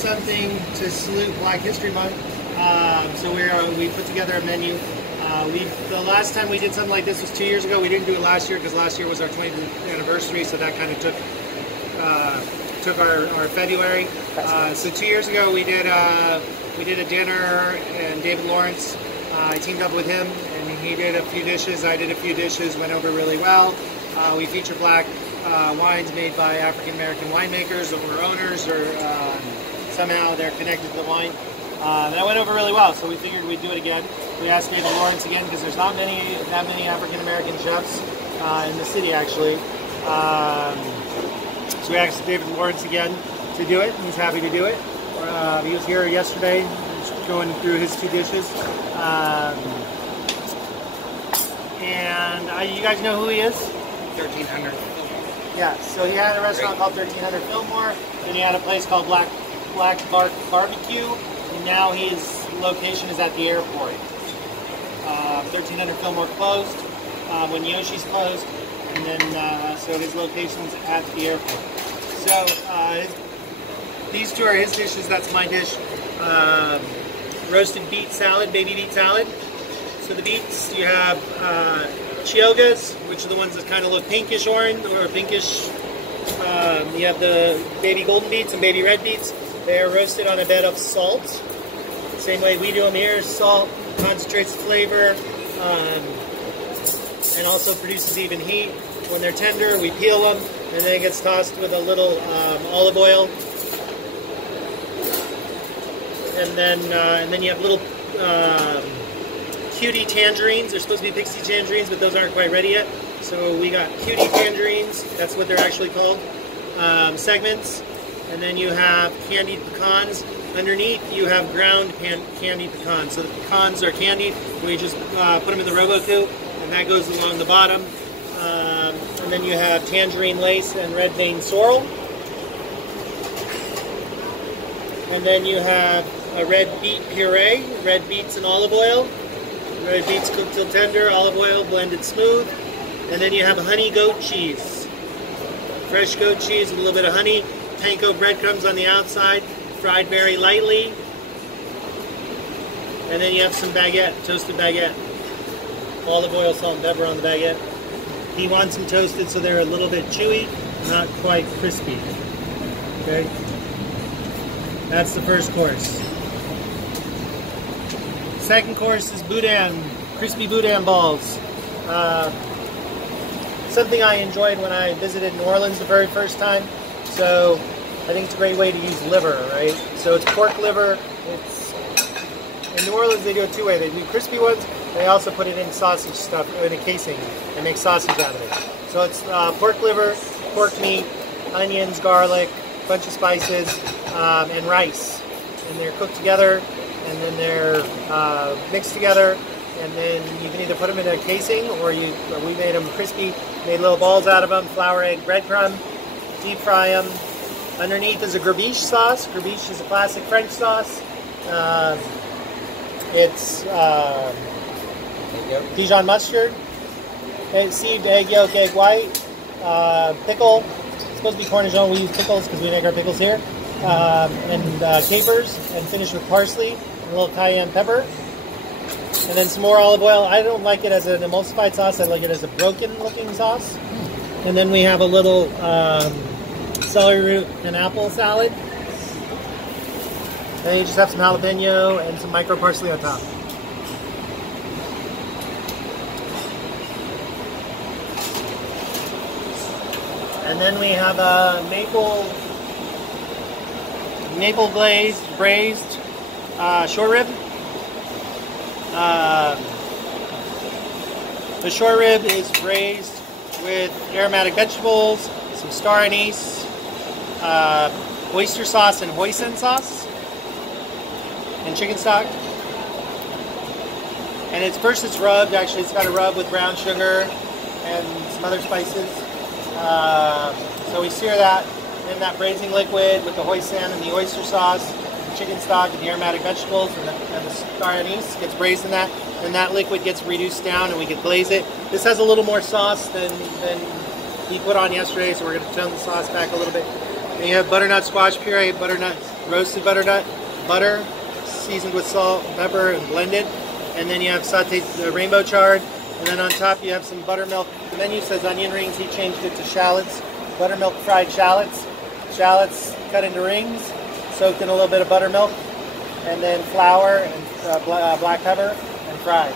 something to salute Black History Month. So we put together a menu. The last time we did something like this was 2 years ago. We didn't do it last year because last year was our 20th anniversary, so that kind of took our February. So 2 years ago we did a dinner, and David Lawrence, I teamed up with him, and he did a few dishes. I did a few dishes. Went over really well. We feature black wines made by African American winemakers or owners, or somehow they're connected to the wine. That went over really well, so we figured we'd do it again. We asked David Lawrence again because there's not that many African American chefs in the city, actually. So we asked David Lawrence again to do it, and he's happy to do it. He was here yesterday, going through his two dishes. And you guys know who he is? 1300. Yeah, so he had a restaurant called 1300 Fillmore, then he had a place called Black Bark Barbecue, and now his location is at the airport. 1300 Fillmore closed when Yoshi's closed, and then so his location's at the airport. So these two are his dishes. That's my dish. Roasted beet salad, baby beet salad. So the beets, you have Chioggas, which are the ones that kind of look pinkish orange or pinkish. You have the baby golden beets and baby red beets. They are roasted on a bed of salt. Same way we do them here. Salt concentrates the flavor and also produces even heat. When they're tender, we peel them, and then it gets tossed with a little olive oil. And then you have little cutie tangerines. They're supposed to be pixie tangerines, but those aren't quite ready yet. So we got cutie tangerines. That's what they're actually called. Segments. And then you have candied pecans. Underneath, you have ground candied pecans. So the pecans are candied. We just put them in the Roboku, and that goes along the bottom. And then you have tangerine lace and red vein sorrel. And then you have a red beet puree, red beets and olive oil. Red beets cooked till tender, olive oil blended smooth. And then you have honey goat cheese. Fresh goat cheese with a little bit of honey. Panko breadcrumbs on the outside, fried very lightly. And then you have some baguette, toasted baguette. Olive oil, salt, and pepper on the baguette. He wants them toasted so they're a little bit chewy, not quite crispy. Okay? That's the first course. Second course is boudin, crispy boudin balls. Something I enjoyed when I visited New Orleans the very first time. So I think it's a great way to use liver, right? So it's pork liver. In New Orleans they do it two ways. They do crispy ones. They also put it in sausage stuff, in a casing, and make sausage out of it. So it's pork liver, pork meat, onions, garlic, a bunch of spices, and rice. And they're cooked together, and then they're mixed together, and then you can either put them in a casing, or we made them crispy, made little balls out of them, flour, egg, breadcrumb, deep fry them. Underneath is a Gerbiche sauce. Gerbiche is a classic French sauce. It's Dijon mustard, sieved egg yolk, egg white, pickle. It's supposed to be cornichon. We use pickles because we make our pickles here. And capers, and finish with parsley and a little cayenne pepper. And then some more olive oil. I don't like it as an emulsified sauce. I like it as a broken-looking sauce. And then we have a little celery root and apple salad. And then you just have some jalapeno and some micro parsley on top. And then we have a maple glazed braised short rib. The short rib is braised with aromatic vegetables, some star anise, oyster sauce and hoisin sauce, and chicken stock. And it's rubbed. Actually, it's got a rub with brown sugar and some other spices. So we sear that in that braising liquid with the hoisin and the oyster sauce, the chicken stock and the aromatic vegetables, and the star anise gets braised in that. And that liquid gets reduced down, and we can glaze it. This has a little more sauce than he put on yesterday, so we're going to tone the sauce back a little bit. And you have butternut squash puree, butternut roasted butternut, butter, seasoned with salt, pepper, and blended. And then you have sauteed rainbow chard. And then on top you have some buttermilk. The menu says onion rings. He changed it to shallots. Buttermilk fried shallots. Shallots cut into rings, soaked in a little bit of buttermilk. And then flour and black pepper and fried.